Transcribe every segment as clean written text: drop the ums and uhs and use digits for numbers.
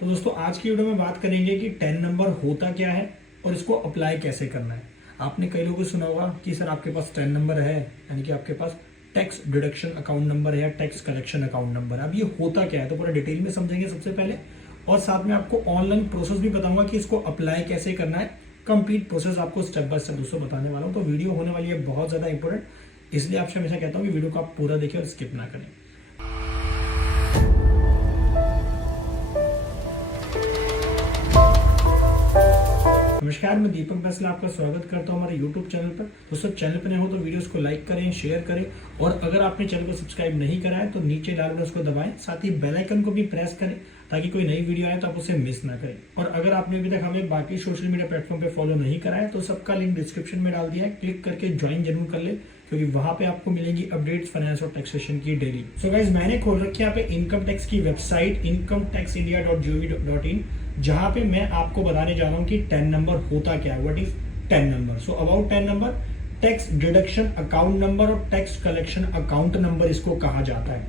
तो दोस्तों आज की वीडियो में बात करेंगे कि 10 नंबर होता क्या है और इसको अप्लाई कैसे करना है। आपने कई लोगों को सुना होगा कि सर आपके पास 10 नंबर है, यानी कि आपके पास टैक्स डिडक्शन अकाउंट नंबर है या टैक्स कलेक्शन अकाउंट नंबर है। अब ये होता क्या है तो पूरा डिटेल में समझेंगे सबसे पहले, और साथ में आपको ऑनलाइन प्रोसेस भी बताऊंगा कि इसको अप्लाई कैसे करना है। कंप्लीट प्रोसेस आपको स्टेप बाय स्टेप दोस्तों बताने वाला हूँ। तो वीडियो होने वाली है बहुत ज्यादा इंपॉर्टेंट, इसलिए आपसे हमेशा कहता हूँ कि वीडियो को आप पूरा देखें और स्किप ना करें। नमस्कार, मैं दीपक बैसला आपका स्वागत करता हूं हमारे YouTube चैनल पर। दोस्तों चैनल पर नए हो तो वीडियोस को लाइक करें, शेयर करें, और अगर आपने चैनल को सब्सक्राइब नहीं करा है तो नीचे लाल बटन उसको दबाएं, साथ ही बेल आइकन को भी प्रेस करें ताकि कोई नई वीडियो आए तो आप उसे मिस ना करें। और अगर आपने अभी तक हमें बाकी सोशल मीडिया प्लेटफॉर्म पे फॉलो नहीं करा है तो सबका लिंक डिस्क्रिप्शन में डाल दिया है, क्लिक करके ज्वाइन जरूर कर ले, क्योंकि वहां पे आपको मिलेंगी अपडेट्स फाइनेंस और टैक्सेशन की डेली। सो गाइस, मैंने खोल रखी है यहाँ पे इनकम टैक्स की वेबसाइट incometaxindia.gov.in, जहां पे मैं आपको बताने जा रहा हूँ कि 10 नंबर होता क्या है। What is 10 number? So about 10 number, tax deduction account number और टैक्स कलेक्शन अकाउंट नंबर इसको कहा जाता है।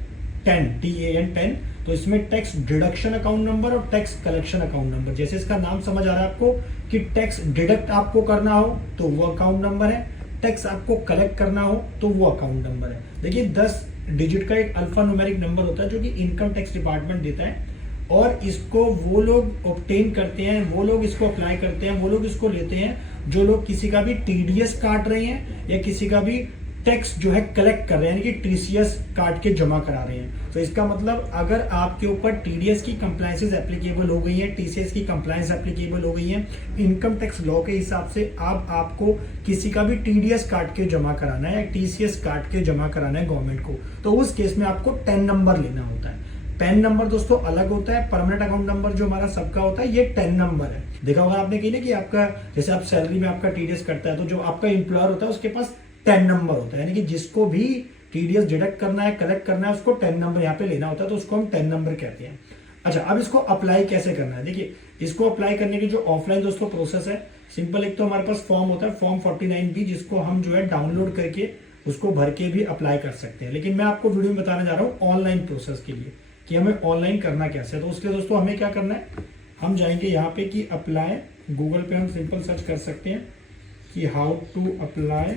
10 TAN 10। तो इसमें टैक्स डिडक्शन अकाउंट नंबर और टैक्स कलेक्शन अकाउंट नंबर, जैसे इसका नाम समझ आ रहा है आपको कि टैक्स डिडक्ट आपको करना हो तो वो अकाउंट नंबर है, टैक्स आपको कलेक्ट करना हो तो वो अकाउंट नंबर है। देखिए 10 डिजिट का एक अल्फा न्यूमेरिक नंबर होता है जो कि इनकम टैक्स डिपार्टमेंट देता है, और इसको वो लोग ऑब्टेन करते हैं, वो लोग इसको अप्लाई करते हैं, वो लोग इसको लेते हैं जो लोग किसी का भी टीडीएस काट रहे हैं या किसी का भी टैक्स जो है कलेक्ट कर रहे हैं, यानी कि टीसीएस काट के जमा करा रहे हैं। तो इसका मतलब अगर आपके ऊपर टीडीएस की कंप्लायंसेस एप्लीकेबल हो गई है, टीसीएस की कंप्लायंस एप्लीकेबल हो गई है, इनकम टैक्स लॉ के हिसाब से अब आपको किसी का भी टीडीएस काट के जमा कराना है या टीसीएस काट के जमा कराना है गवर्नमेंट को, तो उस केस में आपको 10 नंबर लेना होता है। पैन नंबर दोस्तों अलग होता है, परमानेंट अकाउंट नंबर जो हमारा सबका होता है ये 10 नंबर है। देखा होगा आपने कहीं ना कि आपका जैसे आप सैलरी में आपका टीडीएस कटता है तो जो आपका एम्प्लॉयर होता है उसके पास 10 नंबर होता है, यानी कि जिसको भी टीडीएस डिडक्ट करना है, कलेक्ट करना है, उसको 10 नंबर यहाँ पे लेना होता है, तो उसको हम 10 नंबर कहते हैं। अच्छा, अब इसको अप्लाई कैसे करना है? देखिए इसको अप्लाई करने की जो ऑफलाइन दोस्तों प्रोसेस है सिंपल, एक तो हमारे पास फॉर्म होता है फॉर्म 49B, जिसको हम जो है डाउनलोड करके उसको भर के भी अप्लाई कर सकते हैं। लेकिन मैं आपको वीडियो में बताने जा रहा हूँ ऑनलाइन प्रोसेस के लिए कि हमें ऑनलाइन करना कैसे है। तो उसके लिए दोस्तों हमें क्या करना है, हम जाएंगे यहाँ पे कि अप्लाई, गूगल पे हम सिंपल सर्च कर सकते हैं कि हाउ टू अप्लाई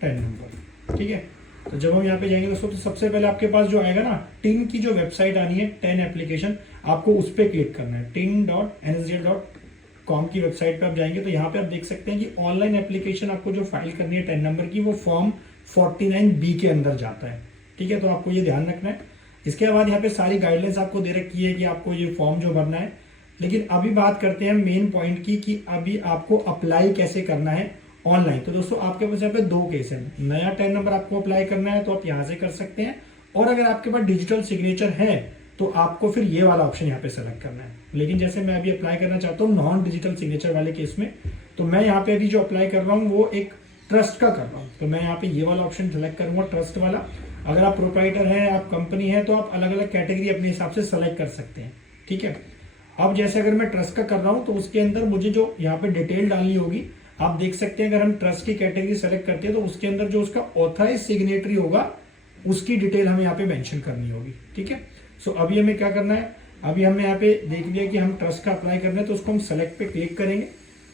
10 नंबर, ठीक है। तो जब हम यहाँ पे जाएंगे दोस्तों तो सबसे पहले आपके पास जो आएगा ना, टिन की जो वेबसाइट आनी है 10 एप्लीकेशन, आपको उस पर क्लिक करना है। tin.nsdl.com की वेबसाइट पे आप जाएंगे तो यहाँ पे आप देख सकते हैं कि ऑनलाइन एप्लीकेशन आपको जो फाइल करनी है 10 नंबर की, वो फॉर्म 49B के अंदर जाता है, ठीक है। तो आपको ये ध्यान रखना है। इसके बाद यहाँ पे सारी गाइडलाइंस आपको दे रखी है कि आपको ये फॉर्म जो भरना है। लेकिन अभी बात करते हैं मेन पॉइंट की कि अभी आपको अप्लाई कैसे करना है ऑनलाइन। तो दोस्तों आपके पास यहाँ पे दो केस है, नया 10 नंबर आपको अप्लाई करना है तो आप यहाँ से कर सकते हैं, और अगर आपके पास डिजिटल सिग्नेचर है तो आपको फिर ये वाला ऑप्शन यहाँ पे सेलेक्ट करना है। लेकिन जैसे मैं अभी अप्लाई करना चाहता हूँ नॉन डिजिटल सिग्नेचर वाले केस में, तो मैं यहाँ पे अभी जो अप्लाई कर रहा हूँ वो एक ट्रस्ट का कर रहा हूँ, तो मैं यहाँ पे ये वाला ऑप्शन सेलेक्ट करूंगा, ट्रस्ट वाला। अगर आप प्रोप्राइटर हैं, आप कंपनी है, तो आप अलग अलग कैटेगरी अपने हिसाब से सेलेक्ट कर सकते हैं, ठीक है। अब जैसे अगर मैं ट्रस्ट का कर रहा हूं तो उसके अंदर मुझे जो यहाँ पे डिटेल डालनी होगी, आप देख सकते हैं अगर हम ट्रस्ट की कैटेगरी सेलेक्ट करते हैं तो उसके अंदर जो उसका ऑथराइज सिग्नेटरी होगा उसकी डिटेल हमें यहाँ पे मेंशन करनी होगी, ठीक है। सो अभी हमें क्या करना है, अभी हमने यहाँ पे देख लिया कि हम ट्रस्ट का अप्लाई करना है, तो उसको हम सेलेक्ट पे क्लिक करेंगे।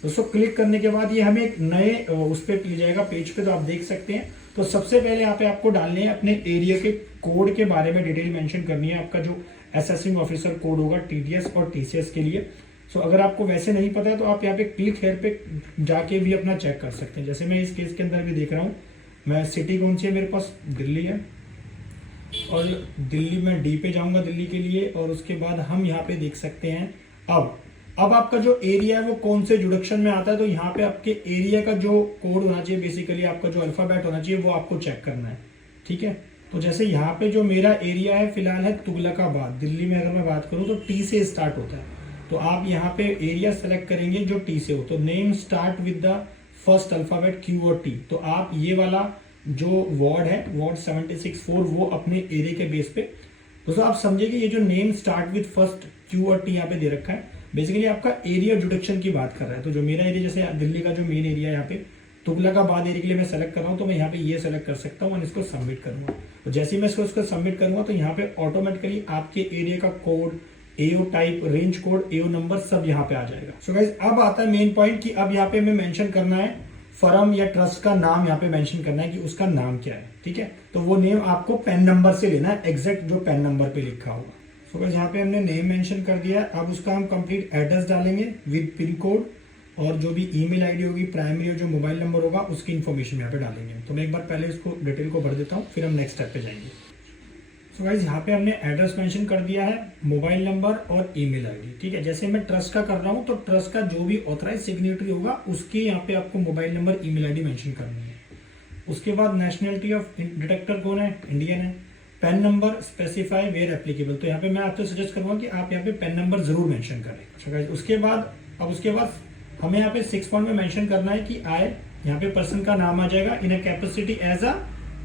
दोस्तों क्लिक करने के बाद ये हमें एक नए उस पर ले जाएगा पेज पे, तो आप देख सकते हैं। तो सबसे पहले यहाँ पे आपको डालने हैं अपने एरिया के कोड के बारे में डिटेल मेंशन करनी है, आपका जो असेसिंग ऑफिसर कोड होगा टीडीएस और टीसीएस के लिए। सो अगर आपको वैसे नहीं पता है तो आप यहाँ पे क्लिक हेयर पे जाके भी अपना चेक कर सकते हैं। जैसे मैं इस केस के अंदर भी देख रहा हूँ, मैं सिटी कौन सी है, मेरे पास दिल्ली है, और दिल्ली में डी पे जाऊंगा दिल्ली के लिए, और उसके बाद हम यहाँ पे देख सकते हैं अब आपका जो एरिया है वो कौन से जुडिक्शन में आता है। तो यहाँ पे आपके एरिया का जो कोड होना चाहिए, बेसिकली आपका जो अल्फाबेट होना चाहिए वो आपको चेक करना है, ठीक है। तो जैसे यहाँ पे जो मेरा एरिया है फिलहाल है तुगलकाबाद, दिल्ली में अगर मैं बात करूँ तो टी से स्टार्ट होता है, तो आप यहाँ पे एरिया सेलेक्ट करेंगे जो टी से हो। तो name start with the first alphabet Q और T, तो आप ये वाला जो वार्ड है वार्ड 76-4 वो अपने एरिया के बेस पे। दोस्तों आप समझिए कि ये जो name start with first Q और T यहाँ पे दे रखा है, बेसिकली आपका एरिया जुडिक्शन की बात कर रहा है। तो जो मेरा एरिया, जैसे दिल्ली का जो मेन एरिया यहाँ पे तुगलकाबाद एरिया के लिए मैं सेलेक्ट कर रहा हूँ, तो मैं यहाँ पे ये सेलेक्ट कर सकता हूँ और इसको सबमिट करूंगा। तो जैसे ही मैं इसको सबमिट करूंगा तो यहाँ पे ऑटोमेटिकली आपके एरिया का code, AO type, range code, AO number सब यहाँ पे आ जाएगा। सो गाइज अब आता है मेन पॉइंट कि अब यहाँ पे हमें मेंशन करना है फर्म या ट्रस्ट का नाम, यहाँ पे मेंशन करना है कि उसका नाम क्या है। ठीक है, तो वो नेम आपको पेन नंबर से लेना है, एग्जैक्ट जो पेन नंबर पे लिखा होगा। सो गाइज यहाँ पे हमने नेम मेंशन कर दिया है। अब उसका हम कंप्लीट एड्रेस डालेंगे विद पिन कोड, और जो भी ईमेल आईडी होगी, प्राइमरी और जो मोबाइल नंबर होगा उसकी इन्फॉर्मेशन यहाँ पे डालेंगे। तो मैं एक बार पहले इसको डिटेल को भर देता हूँ, फिर हम नेक्स्ट स्टेप पे जाएंगे। सो गाइज यहाँ पे हमने एड्रेस मेंशन कर दिया है, मोबाइल नंबर और ईमेल आईडी। ठीक है, जैसे मैं ट्रस्ट का कर रहा हूँ तो ट्रस्ट का जो भी ऑथराइज सिग्नेटरी होगा उसके यहाँ पे आपको mobile number, email ID mention करनी है। उसके बाद नेशनलिटी ऑफ डिटेक्टर कौन है, इंडियन है। PAN number specify where applicable, तो यहाँ पे मैं आपसे सजेस्ट करूंगा कि आप यहाँ पे पेन नंबर जरूर मेंशन करें। अच्छा गाइज उसके बाद हमें यहाँ पे 6 पॉइंट में मेंशन करना है कि आए, यहाँ पे पर्सन का नाम आ जाएगा in a capacity as a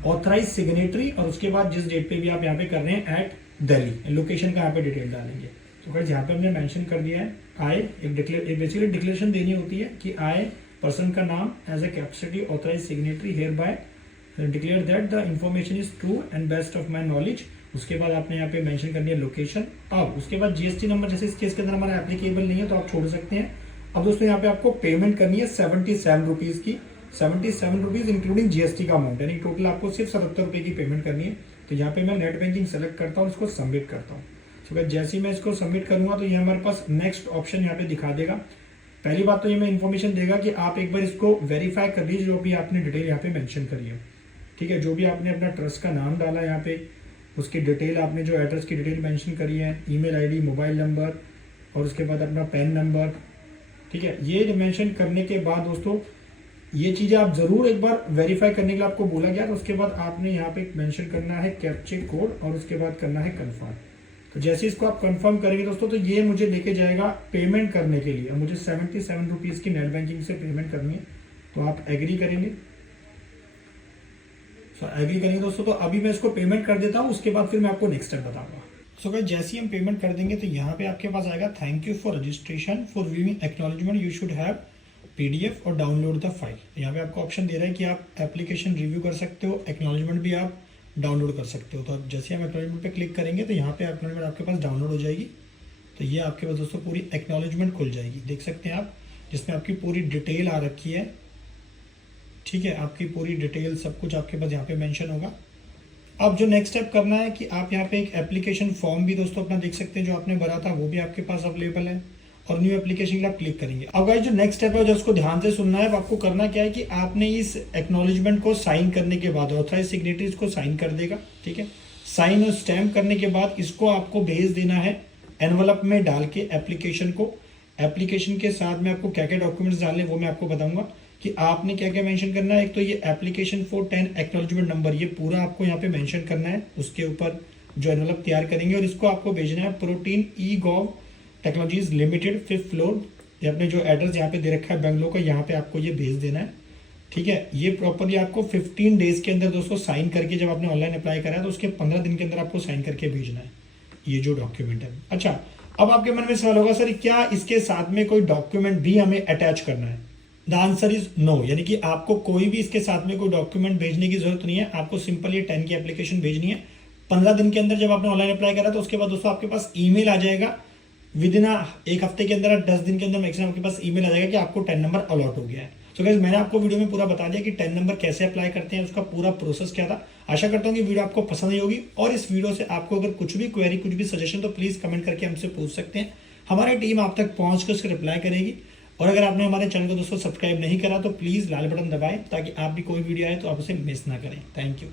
authorise signatory, और उसके बाद जिस डेट पे भी आप यहाँ पे कर रहे हैं एट दिल्ली, लोकेशन का यहाँ पे डिटेल डालेंगे। तो गाइस यहाँ पे हमने मेंशन कर दिया है आए, एक बेसिकली डिक्लेरेशन देनी होती है कि आए पर्सन का नाम as a capacity authorise signatory hereby declare that the information is true and best of my knowledge. उसके बाद आपने यहाँ पे मेंशन करनी है लोकेशन। अब उसके बाद GST नंबर, जैसे इस केस के अंदर हमारा एप्लीकेबल नहीं है तो आप छोड़ सकते हैं। अब दोस्तों यहाँ पे आपको पेमेंट करनी है 77 रुपीज की, 77 रुपीज इंक्लूडिंग GST का अमाउंट, यानी टोटल आपको सिर्फ 77 रुपए की पेमेंट करनी है। तो यहाँ पे मैं नेट बैंकिंग सेलेक्ट करता हूँ, इसको सबमिट करता हूँ। तो जैसे ही मैं इसको सबमिट करूंगा तो ये हमारे पास नेक्स्ट ऑप्शन यहाँ पे दिखा देगा। पहली बात तो ये मैं इन्फॉर्मेशन देगा कि आप एक बार इसको वेरीफाई कर लीजिए जो भी आपने डिटेल यहाँ पे मेंशन करी है। ठीक है, जो भी आपने अपना ट्रस्ट का नाम डाला यहाँ पे, उसकी डिटेल, आपने जो एड्रेस की डिटेल मेंशन करी है, ईमेल आईडी, मोबाइल नंबर और उसके बाद अपना पैन नंबर। ठीक है, ये मेंशन करने के बाद दोस्तों ये चीजें आप जरूर एक बार वेरीफाई करने के लिए आपको बोला गया। तो उसके बाद आपने यहाँ पे मेंशन करना है कैप्चा कोड और उसके बाद करना है कंफर्म। तो जैसे इसको आप कंफर्म करेंगे दोस्तों तो ये मुझे लेके जाएगा पेमेंट करने के लिए। मुझे 77 रुपीज की नेट बैंकिंग से पेमेंट करनी है, तो आप एग्री करेंगे। एग्री करेंगे दोस्तों, तो अभी मैं इसको पेमेंट कर देता हूँ, उसके बाद फिर मैं आपको नेक्स्ट स्टेप बताऊंगा। सो गाइस जैसे ही हम पेमेंट कर देंगे तो यहाँ पे आपके पास आएगा thank you for registration for viewing acknowledgement you should have PDF और डाउनलोड द फाइल। यहाँ पे आपको ऑप्शन दे रहा है कि आप एप्लीकेशन रिव्यू कर सकते हो, एक्नॉलेजमेंट भी आप डाउनलोड कर सकते हो। तो आप जैसे हम एक्नॉलेजमेंट पे क्लिक करेंगे तो यहाँ पे एक्नॉलेजमेंट आपके पास डाउनलोड हो जाएगी। तो ये आपके पास दोस्तों पूरी एक्नॉलेजमेंट खुल जाएगी, देख सकते हैं आप, जिसमें आपकी पूरी डिटेल आ रखी है। ठीक है, आपकी पूरी डिटेल सब कुछ आपके पास यहाँ पे मेंशन होगा। अब जो नेक्स्ट स्टेप करना है कि आप यहाँ पे एक एप्लीकेशन फॉर्म भी दोस्तों अपना देख सकते हैं, जो आपने भरा था वो भी आपके पास अवेलेबल है, और न्यू एप्लीकेशन के लिए आप क्लिक करेंगे। अब गाइस जो नेक्स्ट स्टेप है जो उसको ध्यान से सुनना है, आपको करना क्या है कि आपने इस एक्नॉलेजमेंट को साइन करने के बाद ऑथराइज सिग्नेटरी इसको साइन कर देगा। ठीक है, साइन और स्टैम्प करने के बाद इसको आपको भेज देना है एनवलप में डाल के एप्लीकेशन को। एप्लीकेशन के साथ में आपको क्या क्या डॉक्यूमेंट्स डालने वो मैं आपको बताऊंगा कि आपने क्या क्या मेंशन करना है। एक तो ये एप्लीकेशन फॉर 10 एक्नॉलेजमेंट नंबर, ये पूरा आपको यहाँ पे मेंशन करना है, उसके ऊपर जो एनवलप तैयार करेंगे, और इसको आपको भेजना है Protean e gov technologies limited 5th floor, ये अपने जो एड्रेस यहाँ पे दे रखा है बेंगलोर का, यहाँ पे आपको ये भेज देना है। ठीक है, ये प्रॉपरली आपको 15 डेज के अंदर दोस्तों साइन करके, जब आपने ऑनलाइन अप्लाई करा है तो उसके 15 दिन के अंदर आपको साइन करके भेजना है ये जो डॉक्यूमेंट है। अच्छा, अब आपके मन में सवाल होगा सर क्या इसके साथ में कोई डॉक्यूमेंट भी हमें अटैच करना है? द आंसर इज नो, यानी कि आपको कोई भी इसके साथ में कोई डॉक्यूमेंट भेजने की जरूरत नहीं है। आपको सिंपल ये 10 की एप्लीकेशन भेजनी है। 15 दिन के अंदर जब आपने ऑनलाइन अप्लाई करा तो उसके बाद दोस्तों आपके पास ईमेल आ जाएगा, विद इन एक हफ्ते के अंदर 10 दिन के अंदर मैक्सिमम आपके पास ईमेल आ जाएगा कि आपको 10 नंबर अलॉट हो गया है। सो गाइस मैंने आपको वीडियो में पूरा बता दिया कि 10 नंबर कैसे अप्लाई करते हैं, उसका पूरा प्रोसेस क्या था। आशा करता हूँ कि वीडियो आपको पसंद आई होगी, और इस वीडियो से आपको अगर कुछ भी क्वेरी, कुछ भी सजेशन तो प्लीज कमेंट करके हमसे पूछ सकते हैं। हमारी टीम आप तक पहुंच कर उसका रिप्लाई करेगी। और अगर आपने हमारे चैनल को दोस्तों सब्सक्राइब नहीं करा तो प्लीज लाल बटन दबाएं ताकि आप भी कोई वीडियो आए तो आप उसे मिस ना करें। Thank you.